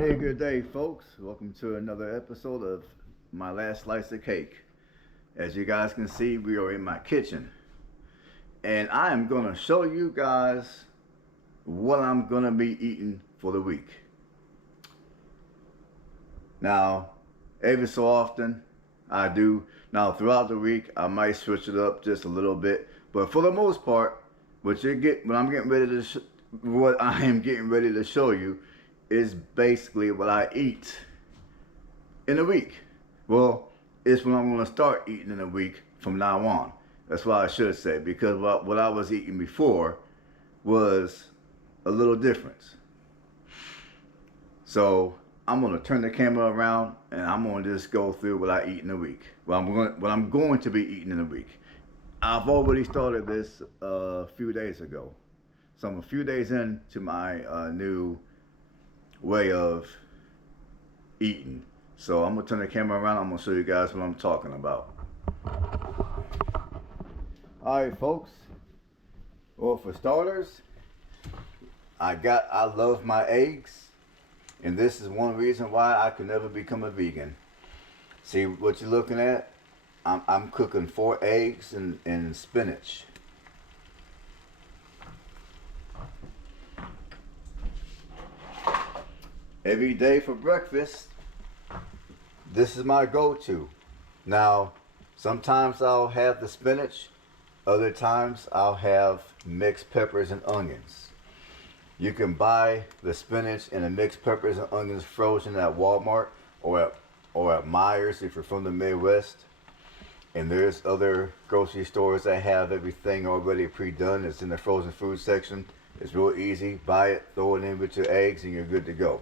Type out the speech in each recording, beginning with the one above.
Hey, good day, folks. Welcome to another episode of My Last Slice of Cake. As you guys can see, we are in my kitchen. And I am going to show you guys what I'm going to be eating for the week. Now, every so often, now throughout the week, I might switch it up just a little bit. But for the most part, what I am getting ready to show you is basically what I eat in a week. Well, it's what I'm going to start eating in a week from now on. That's what I should say, because what I was eating before was a little different. So I'm going to turn the camera around and I'm going to just go through what I eat in a week. What I'm going to be eating in a week. I've already started this a few days ago. So I'm a few days into my new way of eating. So I'm gonna turn the camera around. I'm gonna show you guys what I'm talking about. Alright, folks. Well, for starters, I love my eggs, and this is one reason why I could never become a vegan. See what you're looking at? I'm cooking 4 eggs and spinach. Every day for breakfast, this is my go-to. Now, sometimes I'll have the spinach, other times I'll have mixed peppers and onions. You can buy the spinach and the mixed peppers and onions frozen at Walmart or at Myers if you're from the Midwest. And there's other grocery stores that have everything already pre-done. It's in the frozen food section. It's real easy. Buy it, throw it in with your eggs, and you're good to go.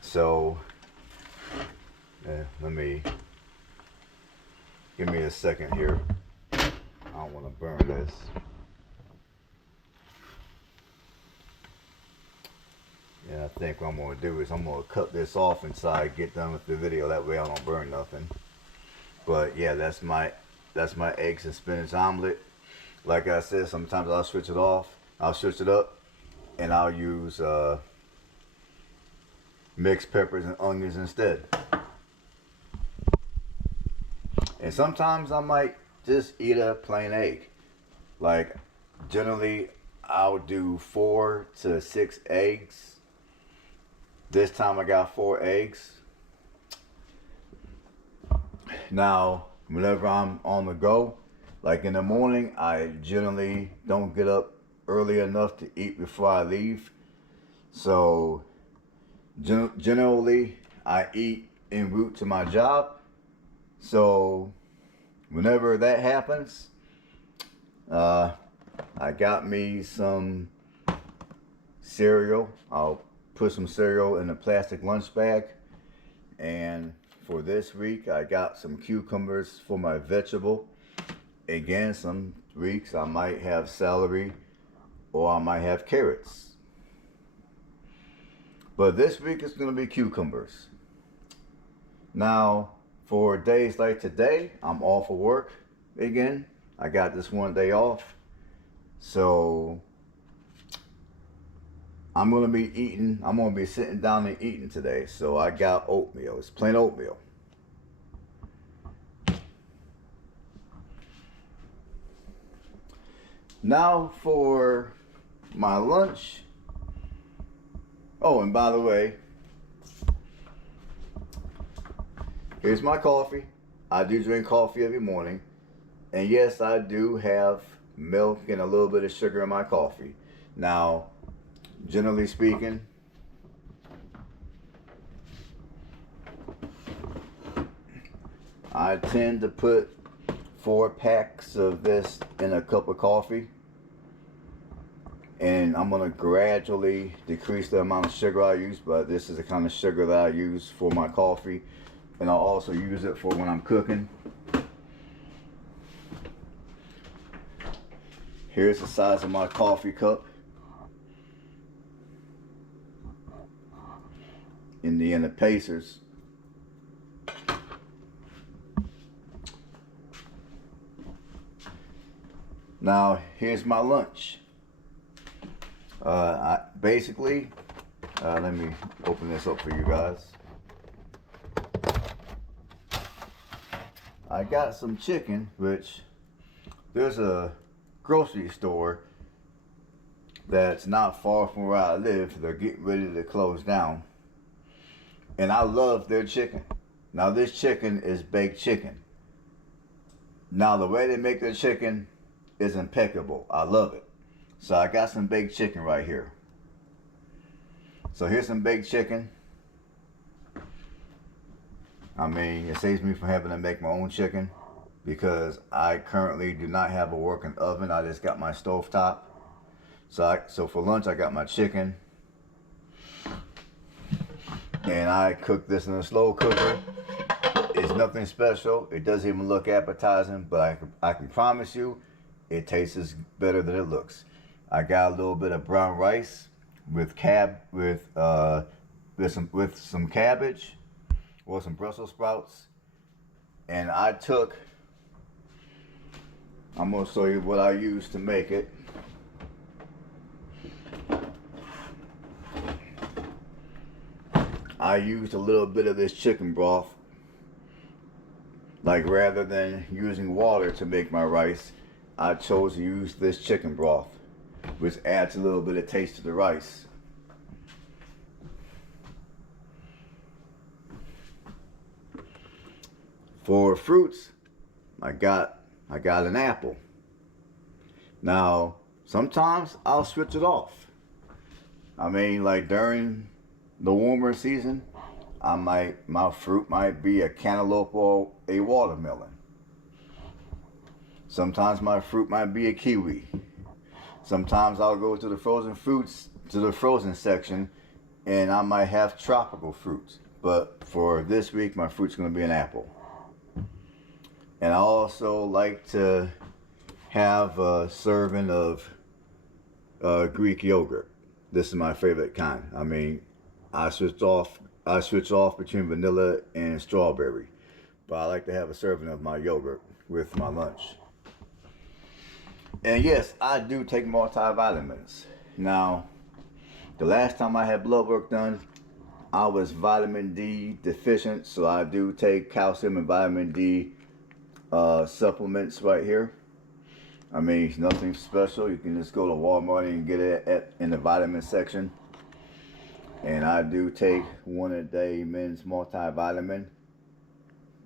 So, give me a second here. I don't want to burn this. Yeah, I think what I'm going to do is I'm going to cut this off inside, get done with the video. That way I don't burn nothing. But yeah, that's my eggs and spinach omelet. Like I said, sometimes I'll switch it up, and I'll use mixed peppers and onions instead. And sometimes I might just eat a plain egg. Like, generally I'll do 4 to 6 eggs. This time I got 4 eggs. Now, whenever I'm on the go, like in the morning, I generally don't get up early enough to eat before I leave. So generally I eat en route to my job. So whenever that happens, I got me some cereal. I'll put some cereal in a plastic lunch bag. And for this week, I got some cucumbers for my vegetable. Again, some weeks I might have celery or I might have carrots. But this week it's going to be cucumbers. Now, for days like today, I'm off of work again. I got this one day off. So I'm going to be sitting down and eating today. So I got oatmeal. It's plain oatmeal. Now for my lunch. Oh, and by the way, here's my coffee. I do drink coffee every morning. And yes, I do have milk and a little bit of sugar in my coffee. Now, generally speaking, I tend to put 4 packs of this in a cup of coffee. And I'm going to gradually decrease the amount of sugar I use, but this is the kind of sugar that I use for my coffee. And I'll also use it for when I'm cooking. Here's the size of my coffee cup. Indiana Pacers. Now, here's my lunch. Basically, let me open this up for you guys. I got some chicken, which there's a grocery store that's not far from where I live. They're getting ready to close down. And I love their chicken. Now this chicken is baked chicken. Now the way they make their chicken is impeccable. I love it. So I got some baked chicken right here. So here's some baked chicken. I mean, it saves me from having to make my own chicken because I currently do not have a working oven. I just got my stovetop. So for lunch I got my chicken. And I cook this in a slow cooker. It's nothing special. It doesn't even look appetizing, but I can promise you it tastes better than it looks. I got a little bit of brown rice with some cabbage or some Brussels sprouts. And I'm gonna show you what I used to make it. I used a little bit of this chicken broth. Like rather than using water to make my rice, I chose to use this chicken broth, which adds a little bit of taste to the rice. For fruits, I got an apple. Now, sometimes I'll switch it off. I mean, like during the warmer season, my fruit might be a cantaloupe or a watermelon. Sometimes my fruit might be a kiwi. Sometimes I'll go to the frozen fruits, to the frozen section, and I might have tropical fruits. But for this week, my fruit's gonna be an apple. And I also like to have a serving of Greek yogurt. This is my favorite kind. I mean, I switch off between vanilla and strawberry, but I like to have a serving of my yogurt with my lunch. And yes, I do take multivitamins. Now, the last time I had blood work done, I was vitamin D deficient, so I do take calcium and vitamin D supplements right here. I mean, it's nothing special. You can just go to Walmart and get it in the vitamin section. And I do take one a day men's multivitamin.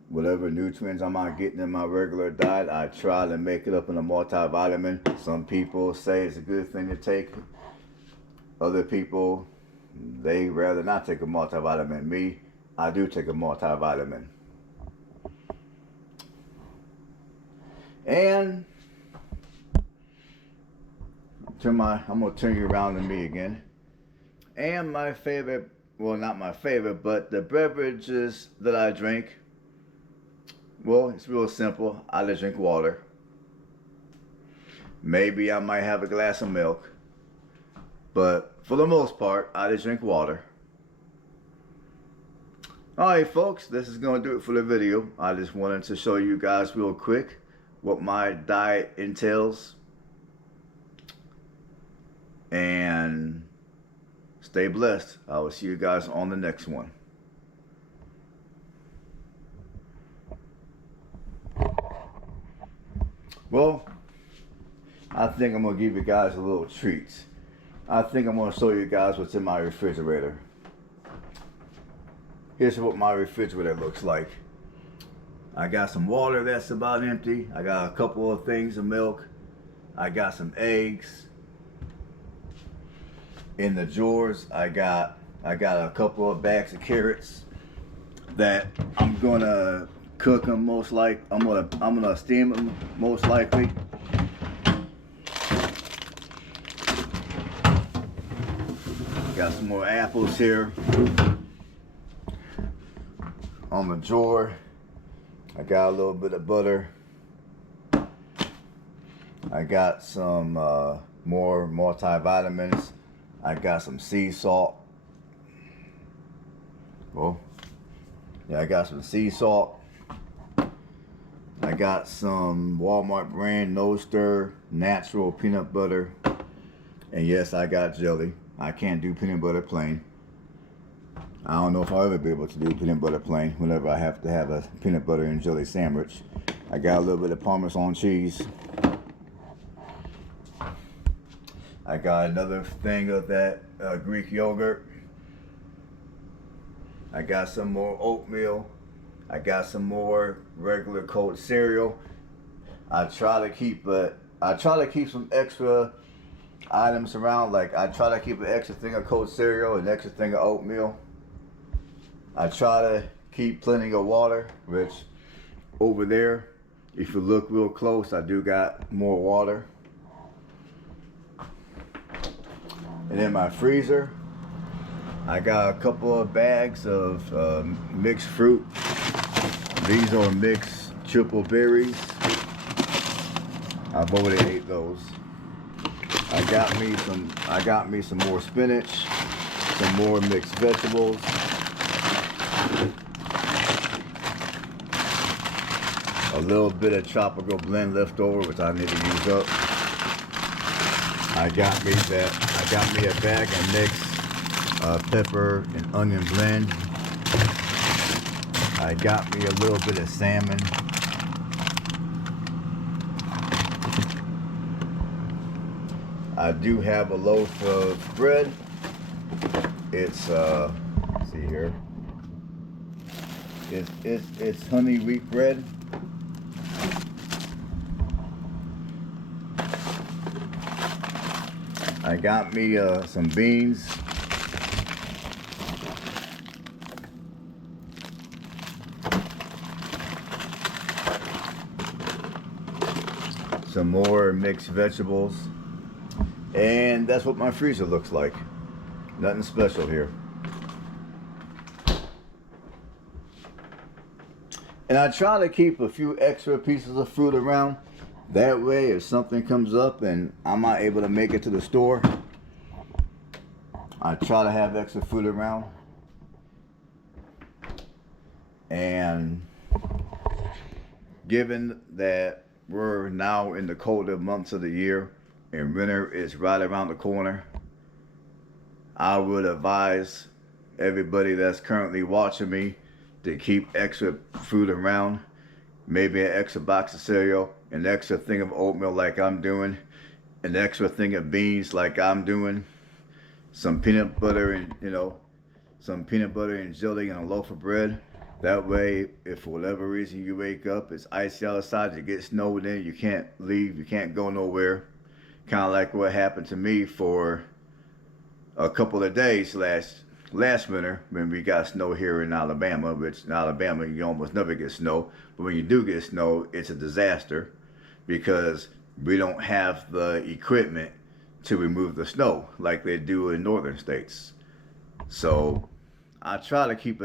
Whatever nutrients I'm not getting in my regular diet, I try to make it up in a multivitamin. Some people say it's a good thing to take. Other people, they rather not take a multivitamin. Me, I do take a multivitamin. And I'm gonna turn you around to me again. And my favorite, well, not my favorite, but the beverages that I drink, well, it's real simple. I just drink water. Maybe I might have a glass of milk, but for the most part, I just drink water. Alright folks, this is going to do it for the video. I just wanted to show you guys real quick what my diet entails. And stay blessed. I will see you guys on the next one. Well, I think I'm going to give you guys a little treat. I think I'm going to show you guys what's in my refrigerator. Here's what my refrigerator looks like. I got some water that's about empty. I got a couple of things of milk. I got some eggs. In the drawers, I got a couple of bags of carrots that I'm gonna cook them most like. I'm gonna steam them most likely. Got some more apples here on the drawer. I got a little bit of butter. I got some more multivitamins. I got some sea salt. Well, yeah, I got some sea salt. I got some Walmart brand No Stir natural peanut butter. And yes, I got jelly. I can't do peanut butter plain. I don't know if I'll ever be able to do peanut butter plain whenever I have to have a peanut butter and jelly sandwich. I got a little bit of Parmesan cheese. I got another thing of that Greek yogurt. I got some more oatmeal. I got some more regular cold cereal. I try to keep some extra items around. Like I try to keep an extra thing of cold cereal, an extra thing of oatmeal. I try to keep plenty of water, which over there, if you look real close, I do got more water. And in my freezer, I got a couple of bags of mixed fruit. These are mixed triple berries. I've already ate those. I got me some more spinach, some more mixed vegetables. A little bit of tropical blend left over, which I need to use up. I got me a bag of mixed pepper and onion blend. I got me a little bit of salmon. I do have a loaf of bread. It's let's see here. It's honey wheat bread. I got me some beans. Some more mixed vegetables. And that's what my freezer looks like. Nothing special here. And I try to keep a few extra pieces of fruit around. That way, if something comes up and I'm not able to make it to the store, I try to have extra fruit around. And given that we're now in the colder months of the year and winter is right around the corner, I would advise everybody that's currently watching me to keep extra food around. Maybe an extra box of cereal, an extra thing of oatmeal like I'm doing, an extra thing of beans like I'm doing, some peanut butter and some peanut butter and jelly and a loaf of bread. That way, if for whatever reason you wake up, it's icy outside, you get snowed in, you can't leave, you can't go nowhere. Kind of like what happened to me for a couple of days last winter when we got snow here in Alabama, which in Alabama you almost never get snow, but when you do get snow, it's a disaster because we don't have the equipment to remove the snow like they do in northern states. So I try to keep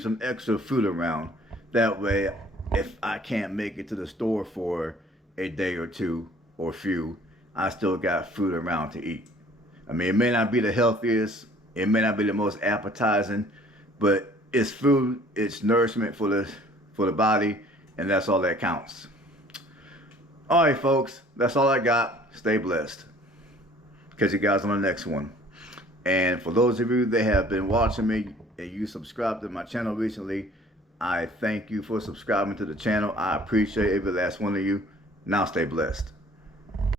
some extra food around. That way, if I can't make it to the store for a day or two or few, I still got food around to eat. I mean, it may not be the healthiest, it may not be the most appetizing, but it's food, it's nourishment for the body, and that's all that counts. All right, folks, that's all I got. Stay blessed. Catch you guys on the next one. And for those of you that have been watching me and you subscribed to my channel recently, I thank you for subscribing to the channel. I appreciate every last one of you. Now stay blessed.